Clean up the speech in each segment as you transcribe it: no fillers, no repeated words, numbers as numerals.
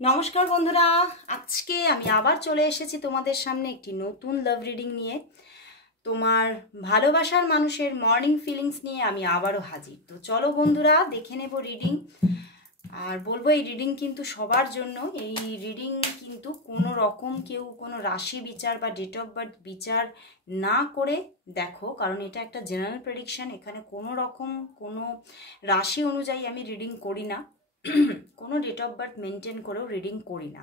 নমস্কার বন্ধুরা, আজকে আমি আবার চলে এসেছি তোমাদের সামনে একটি নতুন লাভ রিডিং নিয়ে। তোমার ভালোবাসার মানুষের মর্নিং ফিলিংস নিয়ে আমি আবারও হাজির। তো চলো বন্ধুরা, দেখে নেব রিডিং। আর বলবো এই রিডিং কিন্তু সবার জন্য। এই রিডিং কিন্তু কোনো রকম কেউ কোনো রাশি বিচার বা ডেট অফ বার্থ বিচার না করে দেখো, কারণ এটা একটা জেনারেল প্রেডিকশন। এখানে কোনো রকম কোনো রাশি অনুযায়ী আমি রিডিং করি না, কোনো ডেট অফ বার্থ মেনটেন করেও রিডিং করি না।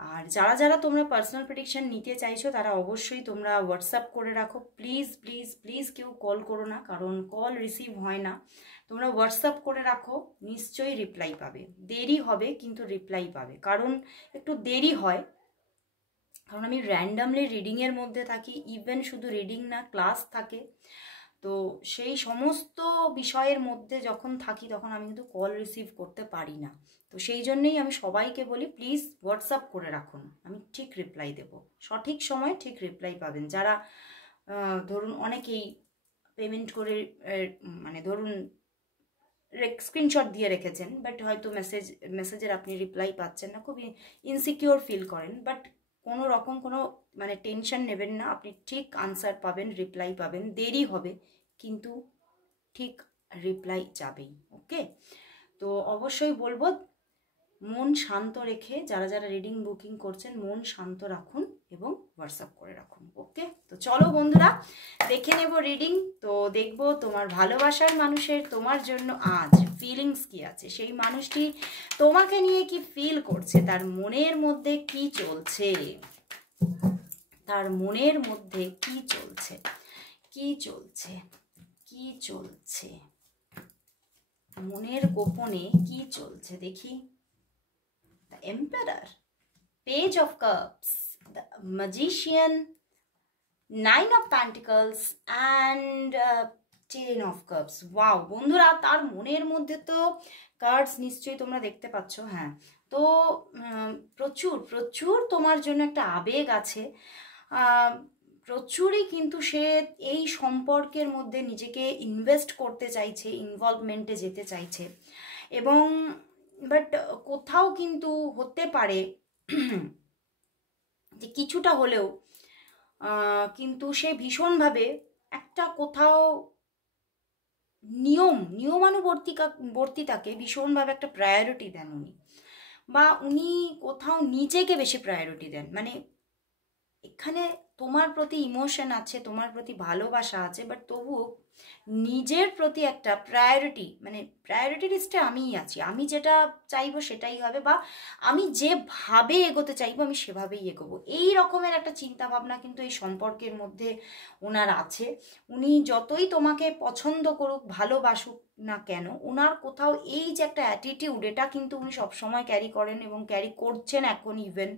আর যারা যারা তোমরা পার্সোনাল প্রেডিকশন নিতে চাইছো তারা অবশ্যই তোমরা হোয়াটসঅ্যাপ করে রাখো। প্লিজ প্লিজ প্লিজ কেউ কল করো না, কারণ কল রিসিভ হয় না। তোমরা হোয়াটসঅ্যাপ করে রাখো, নিশ্চয়ই রিপ্লাই পাবে। দেরি হবে কিন্তু রিপ্লাই পাবে, কারণ একটু দেরি হয়, কারণ আমি র্যান্ডামলি রিডিংয়ের মধ্যে থাকি। ইভেন শুধু রিডিং না, ক্লাস থাকে। তো সেই সমস্ত বিষয়ের মধ্যে যখন থাকি তখন আমি কিন্তু কল রিসিভ করতে পারি না। তো সেই জন্যেই আমি সবাইকে বলি প্লিজ হোয়াটসঅ্যাপ করে রাখুন, আমি ঠিক রিপ্লাই দেব। সঠিক সময় ঠিক রিপ্লাই পাবেন। যারা ধরুন অনেকেই পেমেন্ট করে মানে ধরুন স্ক্রিনশট দিয়ে রেখেছেন, বাট হয়তো মেসেজের আপনি রিপ্লাই পাচ্ছেন না, খুব ইনসিকিওর ফিল করেন, বাট কোনো রকম কোনো মানে টেনশন নেবেন না, আপনি ঠিক আনসার পাবেন, রিপ্লাই পাবেন। দেরি হবে কিন্তু ঠিক রিপ্লাই যাবেই। ওকে, তো অবশ্যই বলবো মন শান্ত রেখে যারা যারা রিডিং বুকিং করছেন মন শান্ত রাখুন এবং হোয়াটসঅ্যাপ করে রাখুন। ওকে, তো চলো বন্ধুরা দেখে নেব রিডিং। তো দেখবো তোমার ভালোবাসার মানুষের তোমার জন্য আজ ফিলিংস কি আছে, সেই মানুষটি তোমাকে নিয়ে কি ফিল করছে, তার মনের মধ্যে কি চলছে, তার মনের মধ্যে কি চলছে, কি চলছে, কি চলছে, মনের গোপনে কি চলছে দেখি। The Emperor, Page of Cups, the Magician, Nine of Pentacles and Ten of Cups. Wow বন্ধুরা, তার মনের মধ্যে তো কার্ডস নিশ্চয়ই তোমরা দেখতে পাচ্ছ। হ্যাঁ, তো প্রচুর প্রচুর তোমার জন্য একটা আবেগ আছে, প্রচুরই কিন্তু সে এই সম্পর্কের মধ্যে নিজেকে ইনভেস্ট করতে চাইছে, ইনভলভমেন্টে যেতে চাইছে। এবং বাট কোথাও কিন্তু হতে পারে যে কিছুটা হলেও কিন্তু সে ভীষণভাবে একটা কোথাও নিয়মানুবর্তিতাকে ভীষণভাবে একটা প্রায়োরিটি দেন উনি, বা উনি কোথাও নিজেকে বেশি প্রায়োরিটি দেন। মানে এখানে তোমার প্রতি ইমোশন আছে, তোমার প্রতি ভালোবাসা আছে, বাট তবুও নিজের প্রতি একটা প্রায়োরিটি, মানে প্রায়োরিটি লিস্টে আমিই আছি, আমি যেটা চাইবো সেটাই হবে, বা আমি যেভাবে এগোতে চাইবো আমি সেভাবেই এগোবো, এই রকমের একটা চিন্তা ভাবনা কিন্তু এই সম্পর্কের মধ্যে ওনার আছে। উনি যতই তোমাকে পছন্দ করুক, ভালোবাসুক না কেন, ওনার কোথাও এই যে একটা অ্যাটিটিউড, এটা কিন্তু উনি সবসময় ক্যারি করেন এবং ক্যারি করছেন এখন ইভেন।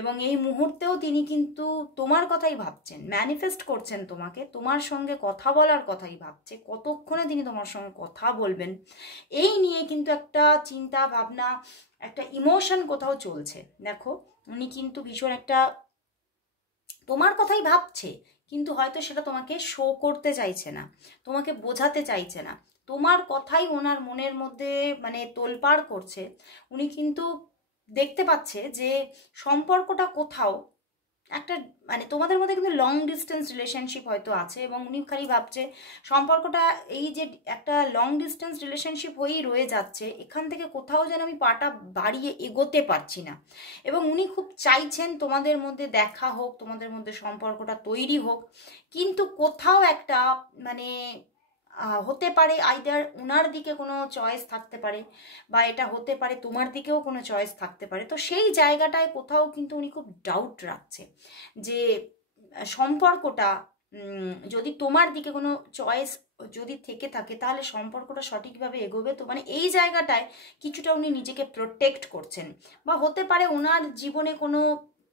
এবং এই মুহূর্তেও তিনি কিন্তু তোমার কথাই ভাবছেন, ম্যানিফেস্ট করছেন তোমাকে, তোমার সঙ্গে কথা বলার কথাই ভাবছে, কতক্ষণে তিনি তোমার সঙ্গে কথা বলবেন এই নিয়ে কিন্তু একটা চিন্তা ভাবনা, একটা ইমোশন কোথাও চলছে। দেখো উনি কিন্তু ভীষণ একটা তোমার কথাই ভাবছে, কিন্তু হয়তো সেটা তোমাকে শো করতে চাইছে না, তোমাকে বোঝাতে চাইছে না, তোমার কথাই ওনার মনের মধ্যে মানে তোলপাড় করছে। উনি কিন্তু দেখতে পাচ্ছে যে সম্পর্কটা কোথাও একটা মানে তোমাদের মধ্যে কিন্তু লং ডিস্টেন্স রিলেশনশিপ হয়তো আছে, এবং উনি খালি ভাবছে সম্পর্কটা এই যে একটা লং ডিস্টেন্স রিলেশনশিপ হয়েই রয়ে যাচ্ছে, এখান থেকে কোথাও যেন আমি পাটা বাড়িয়ে এগোতে পারছি না। এবং উনি খুব চাইছেন তোমাদের মধ্যে দেখা হোক, তোমাদের মধ্যে সম্পর্কটা তৈরি হোক, কিন্তু কোথাও একটা মানে হতে পারে আইদার ওনার দিকে কোনো চয়েস থাকতে পারে, বা এটা হতে পারে তোমার দিকেও কোনো চয়েস থাকতে পারে। তো সেই জায়গাটায় কোথাও কিন্তু উনি খুব ডাউট রাখছে যে সম্পর্কটা যদি তোমার দিকে কোনো চয়েস যদি থেকে থাকে তাহলে সম্পর্কটা সঠিকভাবে এগোবে। তো মানে এই জায়গাটায় কিছুটা উনি নিজেকে প্রোটেক্ট করছেন, বা হতে পারে ওনার জীবনে কোনো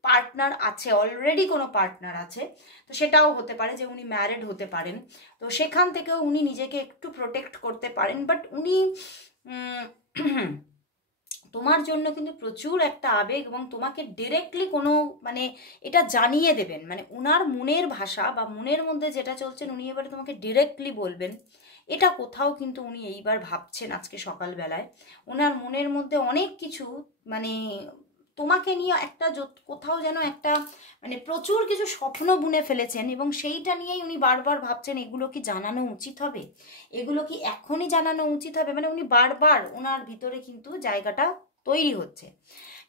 পার্টনার আছে, অলরেডি কোনো পার্টনার আছে, তো সেটাও হতে পারে যে উনি ম্যারিড হতে পারেন, তো সেখান থেকেও উনি নিজেকে একটু প্রোটেক্ট করতে পারেন। বাট উনি তোমার জন্য কিন্তু প্রচুর একটা আবেগ, এবং তোমাকে ডিরেক্টলি কোনো মানে এটা জানিয়ে দেবেন, মানে ওনার মনের ভাষা বা মনের মধ্যে যেটা চলছেন উনি এবারে তোমাকে ডিরেক্টলি বলবেন। এটা কোথাও কিন্তু উনি এইবার ভাবছেন আজকে সকালবেলায়, ওনার মনের মধ্যে অনেক কিছু মানে তোমাকে নিয়ে একটা কোথাও যেন একটা মানে প্রচুর কিছু স্বপ্ন বুনে ফেলেছেন, এবং সেইটা নিয়েই উনি বারবার ভাবছেন এগুলো কি জানানো উচিত হবে, এগুলো কি এখনই জানানো উচিত হবে। মানে উনি বারবার ওনার ভিতরে কিন্তু জায়গাটা তৈরি হচ্ছে,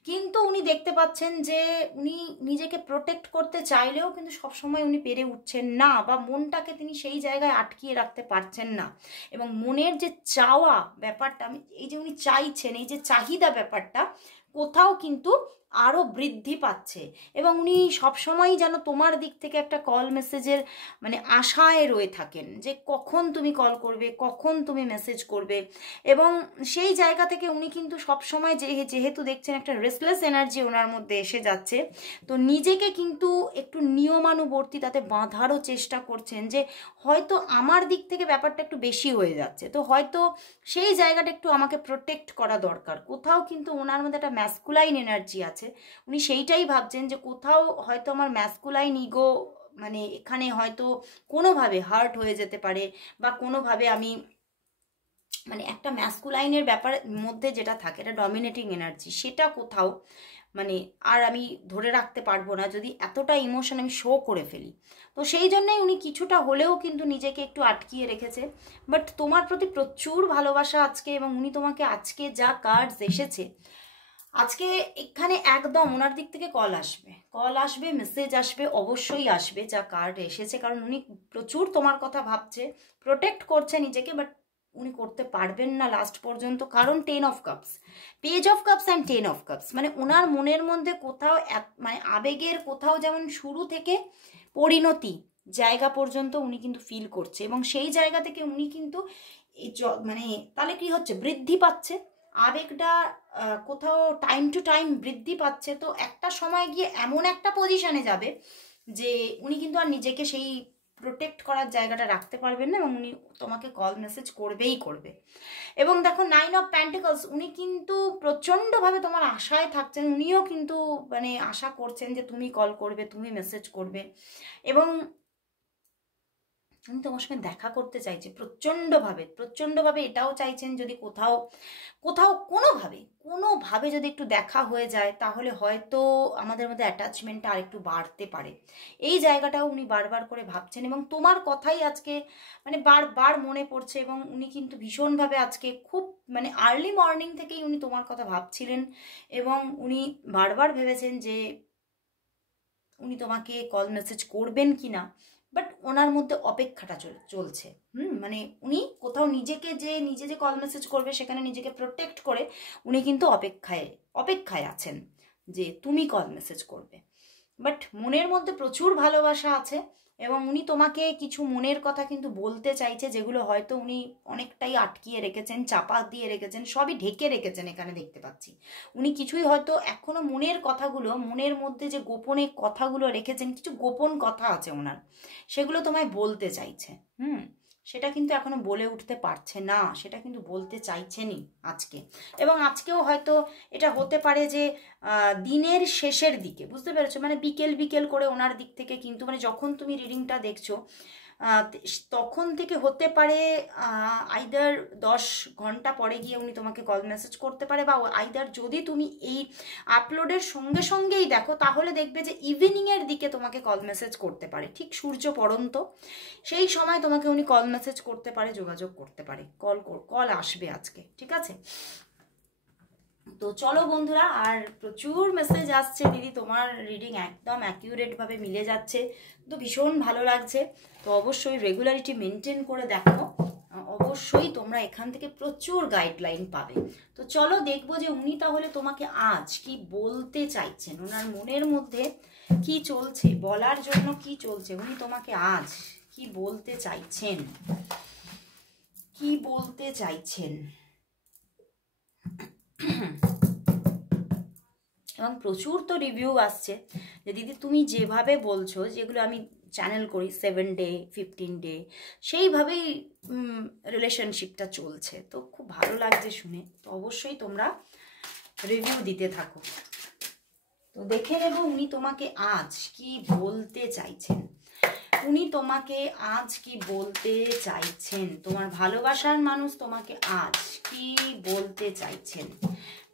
কিন্তু উনি দেখতে পাচ্ছেন যে উনি নিজেকে প্রোটেক্ট করতে চাইলেও কিন্তু সবসময় উনি পেরে উঠছেন না, বা মনটাকে তিনি সেই জায়গায় আটকিয়ে রাখতে পারছেন না। এবং মনের যে চাওয়া ব্যাপারটা, আমি এই যে উনি চাইছেন, এই যে চাহিদা ব্যাপারটা কোথাও কিন্তু আরও বৃদ্ধি পাচ্ছে, এবং উনি সবসময়ই যেন তোমার দিক থেকে একটা কল মেসেজের মানে আশায় রয়ে থাকেন যে কখন তুমি কল করবে, কখন তুমি মেসেজ করবে। এবং সেই জায়গা থেকে উনি কিন্তু সবসময় যেহেতু দেখছেন একটা রেস্টলেস এনার্জি ওনার মধ্যে এসে যাচ্ছে, তো নিজেকে কিন্তু একটু নিয়মানুবর্তিতাতে বাঁধারও চেষ্টা করছেন যে হয়তো আমার দিক থেকে ব্যাপারটা একটু বেশি হয়ে যাচ্ছে, তো হয়তো সেই জায়গাটা একটু আমাকে প্রোটেক্ট করা দরকার। কোথাও কিন্তু ওনার মধ্যে একটা ম্যাসকুলাইন এনার্জি আছে, উনি সেইটাই ভাবছেন যে কোথাও হয়তো আমার ম্যাসকুলাইন ইগো মানে এখানে হয়তো কোনোভাবে হার্ট হয়ে যেতে পারে, বা কোনোভাবে আমি মানে একটা ম্যাসকুলাইনের ব্যাপারের মধ্যে যেটা থাকে এটা ডমিনেটিং এনার্জি, সেটা কোথাও মানে আর আমি ধরে রাখতে পারবো না যদি এতটা ইমোশন আমি শো করে ফেলি। তো সেই জন্যই উনি কিছুটা হলেও কিন্তু নিজেকে একটু আটকিয়ে রেখেছে। বাট তোমার প্রতি প্রচুর ভালোবাসা আজকে, এবং উনি তোমাকে আজকে যা কার্ডস এসেছে আজকে এখানে একদম ওনার দিক থেকে কল আসবে, মেসেজ আসবে, অবশ্যই আসবে যা কার্ড এসেছে, কারণ উনি প্রচুর তোমার কথা ভাবছে, প্রোটেক্ট করছে নিজেকে, বাট উনি করতে পারবেন না লাস্ট পর্যন্ত, কারণ 10 of cups, page of cups and 10 of cups, মানে ওনার মনের মধ্যে কোথাও মানে আবেগের কোথাও যেমন শুরু থেকে পরিণতি জায়গা পর্যন্ত উনি কিন্তু ফিল করছে, এবং সেই জায়গা থেকে উনি কিন্তু এই মানে তাহলে কি হচ্ছে, বৃদ্ধি পাচ্ছে আবেগটা, কোথাও টাইম টু টাইম বৃদ্ধি পাচ্ছে। তো একটা সময় গিয়ে এমন একটা পজিশনে যাবে যে উনি কিন্তু আর নিজেকে সেই প্রোটেক্ট করার জায়গাটা রাখতে পারবেন না, এবং উনি তোমাকে কল মেসেজ করবেই করবে। এবং দেখো 9 অফ প্যান্টিকলস, উনি কিন্তু প্রচণ্ডভাবে তোমার আশায় থাকছেন, উনিও কিন্তু মানে আশা করছেন যে তুমি কল করবে, তুমি মেসেজ করবে, এবং উনি তোমার সঙ্গে দেখা করতে চাইছে প্রচণ্ডভাবে এটাও চাইছেন যদি কোথাও কোথাও কোনোভাবে যদি একটু দেখা হয়ে যায় তাহলে হয়তো আমাদের মধ্যে অ্যাটাচমেন্টটা আরেকটু বাড়তে পারে। এই জায়গাটাও উনি বারবার করে ভাবছেন, এবং তোমার কথাই আজকে মানে বারবার মনে পড়ছে, এবং উনি কিন্তু ভীষণভাবে আজকে খুব মানে আর্লি মর্নিং থেকেই উনি তোমার কথা ভাবছিলেন, এবং উনি বারবার ভেবেছেন যে উনি তোমাকে কল মেসেজ করবেন কি না, বাট ওনার মধ্যে অপেক্ষাটা চলছে। মানে উনি কোথাও নিজে যে কল মেসেজ করবে সেখানে নিজেকে প্রোটেক্ট করে উনি কিন্তু অপেক্ষায় আছেন যে তুমি কল মেসেজ করবে। বাট মনের মধ্যে প্রচুর ভালোবাসা আছে, এবং উনি তোমাকে কিছু মনের কথা কিন্তু বলতে চাইছে, যেগুলো হয়তো উনি অনেকটাই আটকিয়ে রেখেছেন, চাপা দিয়ে রেখেছেন, সবই ঢেকে রেখেছেন। এখানে দেখতে পাচ্ছি উনি কিছুই হয়তো এখনো মনের কথাগুলো, মনের মধ্যে যে গোপনে কথাগুলো রেখেছেন, কিছু গোপন কথা আছে ওনার, সেগুলো তোমায় বলতে চাইছে। সেটা কিন্তু এখনো বলে উঠতে পারছে না, সেটা কিন্তু বলতে চাইছেনই আজকে। এবং আজকেও হয়তো এটা হতে পারে যে দিনের শেষের দিকে, বুঝতে পেরেছো, মানে বিকেল করে ওনার দিক থেকে কিন্তু মানে যখন তুমি রিডিংটা দেখছো তখন থেকে হতে পারে আইদার 10 ঘন্টা পরে গিয়ে উনি তোমাকে কল মেসেজ করতে পারে, বা আইদার যদি তুমি এই আপলোডের সঙ্গে সঙ্গেই দেখো তাহলে দেখবে যে ইভিনিংয়ের দিকে তোমাকে কল মেসেজ করতে পারে, ঠিক সূর্য পড়ন্ত সেই সময় তোমাকে উনি কল মেসেজ করতে পারে, যোগাযোগ করতে পারে, কল আসবে আজকে, ঠিক আছে। তো চলো বন্ধুরা, আর প্রচুর মেসেজ আসছে, দিদি তোমার রিডিং একদম অ্যাকিউরেটভাবে মিলে যাচ্ছে, তো ভীষণ ভালো লাগছে। তো অবশ্যই রেগুলারিটি মেনটেন করে দেখো, অবশ্যই তোমরা এখান থেকে প্রচুর গাইডলাইন পাবে। তো চলো দেখবো যে উনি তাহলে তোমাকে আজ কি বলতে চাইছেন, ওনার মনের মধ্যে কি চলছে, বলার জন্য কি চলছে, উনি তোমাকে আজ কি বলতে চাইছেন, কি বলতে চাইছেন। এবং প্রচুর তো রিভিউ আসছে যে দিদি তুমি যেভাবে বলছো, যেগুলো আমি চ্যানেল করি 7 ডে 15 ডে, সেইভাবেই রিলেশনশিপটা চলছে, তো খুব ভালো লাগছে শুনে। তো অবশ্যই তোমরা রিভিউ দিতে থাকো। তো দেখে নেব উনি তোমাকে আজ কি বলতে চাইছেন, উনি তোমাকে আজ কি বলতে চাইছেন, তোমার ভালোবাসার মানুষ তোমাকে আজ কি বলতে চাইছেন।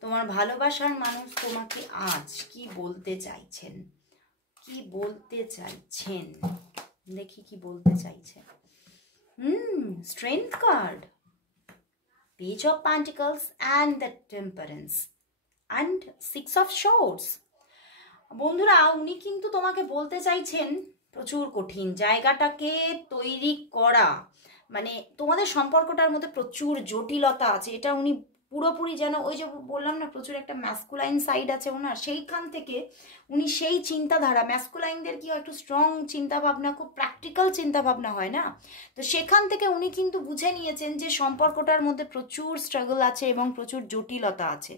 তো তোমার ভালোবাসার মানুষ তোমাকে আজ কি বলতে চাইছেন, কি বলতে চাইছেন, দেখি কি বলতে চাইছেন। Strength card, page of pentacles and the temperance and 6 of swords. বন্ধুরা, উনি কিন্তু তোমাকে বলতে চাইছেন প্রচুর কঠিন জায়গাটাকে তৈরি করা, মানে তোমাদের সম্পর্কটার মধ্যে প্রচুর জটিলতা আছে, এটা উনি পুরোপুরি যেন ওই যে বললাম না প্রচুর একটা ম্যাসকুলাইন সাইড আছে ওনার, সেইখান থেকে উনি সেই চিন্তাধারা, ম্যাসকুলাইনদের কি একটু স্ট্রং চিন্তাভাবনা, খুব প্র্যাকটিক্যাল চিন্তাভাবনা হয় না, তো সেখান থেকে উনি কিন্তু বুঝে নিয়েছেন যে সম্পর্কটার মধ্যে প্রচুর স্ট্রাগল আছে এবং প্রচুর জটিলতা আছে,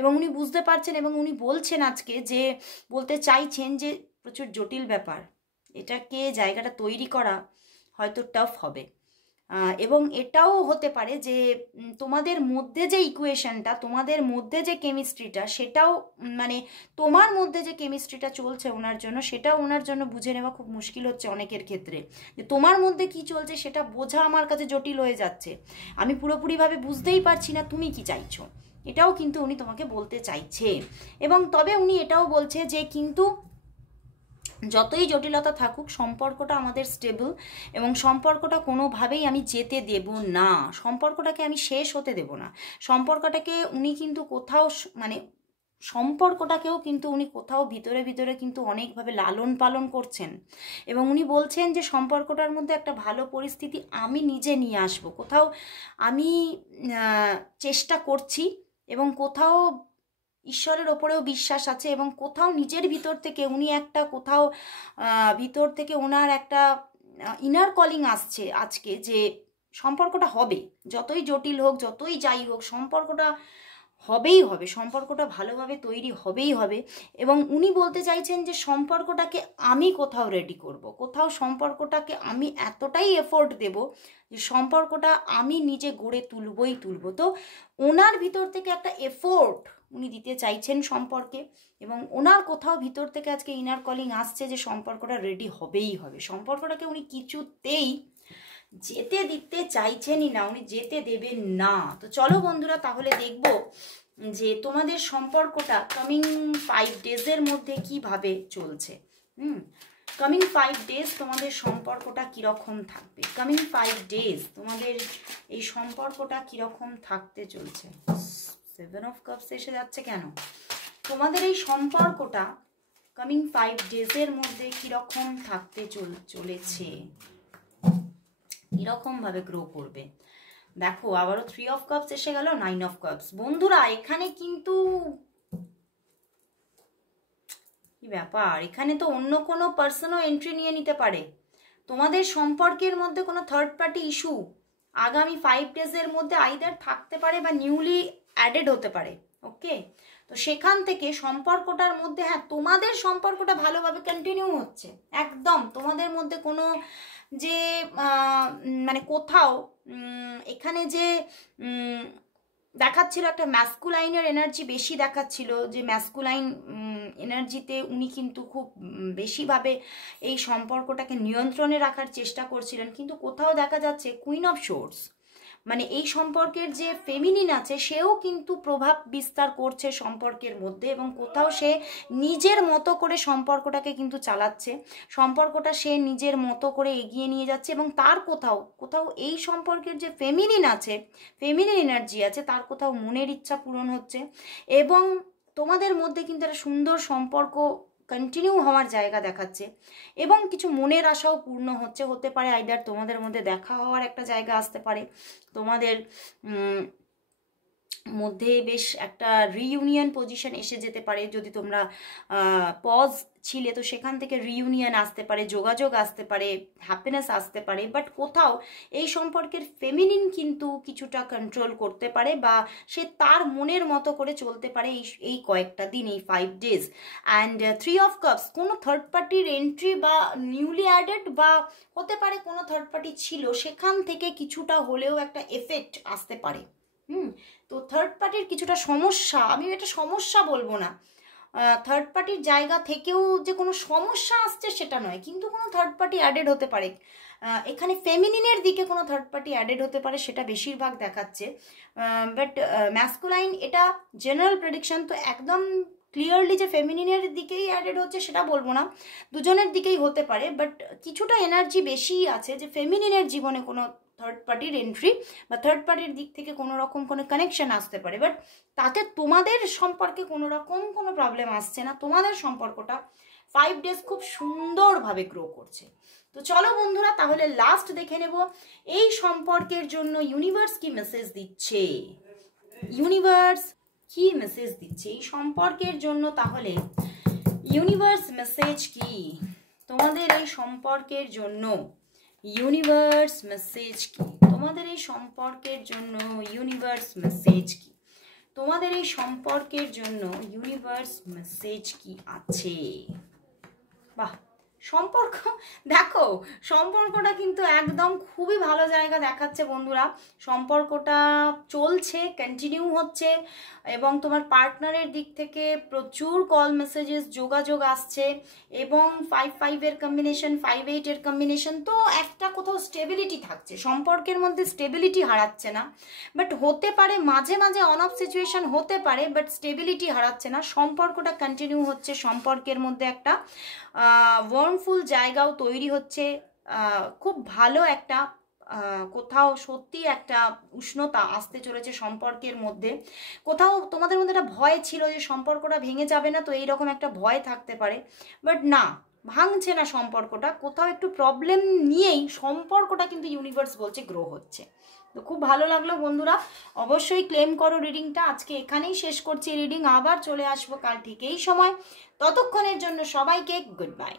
এবং উনি বুঝতে পারছেন এবং উনি বলছেন আজকে যে বলতে চাইছেন যে প্রচুর জটিল ব্যাপার, এটাকে জায়গাটা তৈরি করা হয়তো টাফ হবে। এবং এটাও হতে পারে যে তোমাদের মধ্যে যে ইকুয়েশনটা, তোমাদের মধ্যে যে কেমিস্ট্রিটা, সেটাও মানে তোমার মধ্যে যে কেমিস্ট্রিটা চলছে ওনার জন্য, সেটাও ওনার জন্য বুঝে নেওয়া খুব মুশকিল হচ্ছে অনেকের ক্ষেত্রে, যে তোমার মধ্যে কি চলছে সেটা বোঝা আমার কাছে জটিল হয়ে যাচ্ছে, আমি পুরোপুরিভাবে বুঝতেই পারছি না তুমি কি চাইছো, এটাও কিন্তু উনি তোমাকে বলতে চাইছে। এবং তবে উনি এটাও বলছে যে কিন্তু যতই জটিলতা থাকুক সম্পর্কটা আমাদের স্টেবল, এবং সম্পর্কটা কোনোভাবেই আমি যেতে দেব না, সম্পর্কটাকে আমি শেষ হতে দেব না, সম্পর্কটাকে উনি কিন্তু কোথাও মানে সম্পর্কটাকেও কিন্তু উনি কোথাও ভিতরে ভিতরে কিন্তু অনেকভাবে লালন পালন করছেন, এবং উনি বলছেন যে সম্পর্কটার মধ্যে একটা ভালো পরিস্থিতি আমি নিজে নিয়ে আসবো, কোথাও আমি চেষ্টা করছি, এবং কোথাও ঈশ্বরের ওপরেও বিশ্বাস আছে, এবং কোথাও নিজের ভিতর থেকে উনি একটা কোথাও ভিতর থেকে ওনার একটা ইনার কলিং আসছে আজকে যে সম্পর্কটা হবে, যতই জটিল হোক যতই যাই হোক সম্পর্কটা হবেই হবে, সম্পর্কটা ভালোভাবে তৈরি হবেই হবে। এবং উনি বলতে চাইছেন যে সম্পর্কটাকে আমি কোথাও রেডি করব, কোথাও সম্পর্কটাকে আমি এতটাই এফোর্ট দেব যে সম্পর্কটা আমি নিজে গড়ে তুলবই তুলব। তো ওনার ভিতর থেকে একটা এফোর্ট উনি দিতে চাইছেন সম্পর্কে, এবং ওনার কোথাও ভিতর থেকে আজকে ইনার কলিং আসছে যে সম্পর্কটা রেডি হবেই হবে, সম্পর্কটাকে উনি কিছুতেই যেতে দিতে চাইছেনই না, উনি যেতে দেবেন না। তো চলো বন্ধুরা তাহলে দেখব যে তোমাদের সম্পর্কটা কামিং 5 ডেজের মধ্যে কিভাবে চলছে। কামিং 5 ডেজ তোমাদের সম্পর্কটা কীরকম থাকবে, কামিং 5 ডেজ তোমাদের এই সম্পর্কটা কীরকম থাকতে চলছে। 7 অফ কাপস এসে যাচ্ছে কেন? তোমাদের এই সম্পর্কটা কামিং 5 ডেজের মধ্যে কীরকম থাকতে চলেছে, কিরকম ভাবে গ্রো করবে। দেখো আবারও 3 অফ কাপস এসে গেল, 9 অফ কাপস। বন্ধুরা এখানে কিন্তু কি ব্যাপার, এখানে তো অন্য কোনো পার্সনও এন্ট্রি নিয়ে নিতে পারে, তোমাদের সম্পর্কের মধ্যে কোনো থার্ড পার্টি ইস্যু আগামী 5 ডেজের মধ্যে আইদার থাকতে পারে বা নিউলি অ্যাডেড হতে পারে। ওকে, তো সেখান থেকে সম্পর্কটার মধ্যে হ্যাঁ তোমাদের সম্পর্কটা ভালোভাবে কন্টিনিউ হচ্ছে, একদম তোমাদের মধ্যে কোনো যে মানে কোথাও এখানে যে দেখাচ্ছিল একটা ম্যাসকুলাইনের এনার্জি বেশি দেখাচ্ছিল, যে ম্যাসকুলাইন এনার্জিতে উনি কিন্তু খুব বেশিভাবে এই সম্পর্কটাকে নিয়ন্ত্রণে রাখার চেষ্টা করছিলেন, কিন্তু কোথাও দেখা যাচ্ছে কুইন অফ সোর্স, মানে এই সম্পর্কের যে ফেমিনিন আছে সেও কিন্তু প্রভাব বিস্তার করছে সম্পর্কের মধ্যে, এবং কোথাও সে নিজের মতো করে সম্পর্কটাকে কিন্তু চালাচ্ছে, সম্পর্কটা সে নিজের মতো করে এগিয়ে নিয়ে যাচ্ছে, এবং তার কোথাও কোথাও এই সম্পর্কের যে ফেমিনিন আছে, ফেমিনিন এনার্জি আছে, তার কোথাও মনের ইচ্ছা পূরণ হচ্ছে, এবং তোমাদের মধ্যে কিন্তু একটা সুন্দর সম্পর্ক কন্টিনিউ হওয়ার জায়গা দেখাচ্ছে, এবং কিছু মনের আশাও পূর্ণ হচ্ছে, হতে পারে আইদার তোমাদের মধ্যে দেখা হওয়ার একটা জায়গা আসতে পারে, তোমাদের মধ্যে বেশ একটা রিইউনিয়ন পজিশন এসে যেতে পারে, যদি তোমরা পজ ছিলে তো সেখান থেকে রিইউনিয়ন আসতে পারে, যোগাযোগ আসতে পারে, হ্যাপিনেস আসতে পারে, বাট কোথাও এই সম্পর্কের ফেমিনিন কিন্তু কিছুটা কন্ট্রোল করতে পারে, বা সে তার মনের মতো করে চলতে পারে এই কয়েকটা দিন, এই 5 ডেজ। অ্যান্ড 3 অফ কাপস, কোনো থার্ড পার্টির এন্ট্রি বা নিউলি অ্যাডেড, বা হতে পারে কোনো থার্ড পার্টি ছিল সেখান থেকে কিছুটা হলেও একটা এফেক্ট আসতে পারে। তো থার্ড পার্টির কিছুটা সমস্যা, আমি এটা সমস্যা বলবো না, থার্ড পার্টির জায়গা থেকেও যে কোনো সমস্যা আসছে সেটা নয়, কিন্তু কোনো থার্ড পার্টি অ্যাডেড হতে পারে এখানে, ফেমিনিনের দিকে কোনো থার্ড পার্টি অ্যাডেড হতে পারে, সেটা বেশিরভাগ দেখাচ্ছে। বাট ম্যাসকুলাইন এটা জেনারেল প্রেডিকশন, তো একদম ক্লিয়ারলি যে ফেমিনিনের দিকেই অ্যাডেড হচ্ছে সেটা বলবো না, দুজনের দিকেই হতে পারে, বাট কিছুটা এনার্জি বেশিই আছে যে ফেমিনিনের জীবনে কোনো থার্ড পার্টির এন্ট্রি বা থার্ড পার্টির দিক থেকে কোনো রকম কোনো কানেকশন আসতে পারে। বাট তাতে তোমাদের সম্পর্কে কোনো রকম কোনো প্রবলেম আসছে না, তোমাদের সম্পর্কটা 5 ডেজ খুব সুন্দরভাবে গ্রো করছে। তো চলো বন্ধুরা, তাহলে লাস্ট দেখে নেব এই সম্পর্কের জন্য ইউনিভার্স কি মেসেজ দিচ্ছে, ইউনিভার্স কি মেসেজ দিচ্ছে এই সম্পর্কের জন্য। তাহলে ইউনিভার্স মেসেজ কি তোমাদের এই সম্পর্কের জন্য, ইউনিভার্স মেসেজ কি তোমাদের এই সম্পর্কের জন্য, ইউনিভার্স মেসেজ কি তোমাদের এই সম্পর্কের জন্য, ইউনিভার্স মেসেজ কি আছে। বাহ, সম্পর্ক দেখো, সম্পর্কটা কিন্তু একদম খুবই ভালো জায়গা দেখাচ্ছে বন্ধুরা, সম্পর্কটা চলছে, কন্টিনিউ হচ্ছে, এবং তোমার পার্টনারের দিক থেকে প্রচুর কল মেসেজেস যোগাযোগ আসছে, এবং 5-5-এর কম্বিনেশন, 5-8-এর কম্বিনেশন, তো একটা কোথাও স্টেবিলিটি থাকছে, সম্পর্কের মধ্যে স্টেবিলিটি হারাচ্ছে না। বাট হতে পারে মাঝে মাঝে অন অফ সিচুয়েশন হতে পারে, বাট স্টেবিলিটি হারাচ্ছে না, সম্পর্কটা কন্টিনিউ হচ্ছে, সম্পর্কের মধ্যে একটা ওয়ার্মফুল জায়গাও তৈরি হচ্ছে, খুব ভালো একটা কোথাও সত্যি একটা উষ্ণতা আসতে চলেছে সম্পর্কের মধ্যে। কোথাও তোমাদের মধ্যে একটা ভয় ছিল যে সম্পর্কটা ভেঙে যাবে না, তো এইরকম একটা ভয় থাকতে পারে, বাট না, ভাঙছে না সম্পর্কটা, কোথাও একটু প্রবলেম নিয়েই সম্পর্কটা কিন্তু ইউনিভার্স বলছে গ্রো হচ্ছে। তো খুব ভালো লাগলো বন্ধুরা, অবশ্যই ক্লেম করো রিডিংটা। আজকে এখানেই শেষ করছি রিডিং, আবার চলে আসবো কাল ঠিক এই সময়। ততক্ষণের জন্য সবাইকে গুড বাই।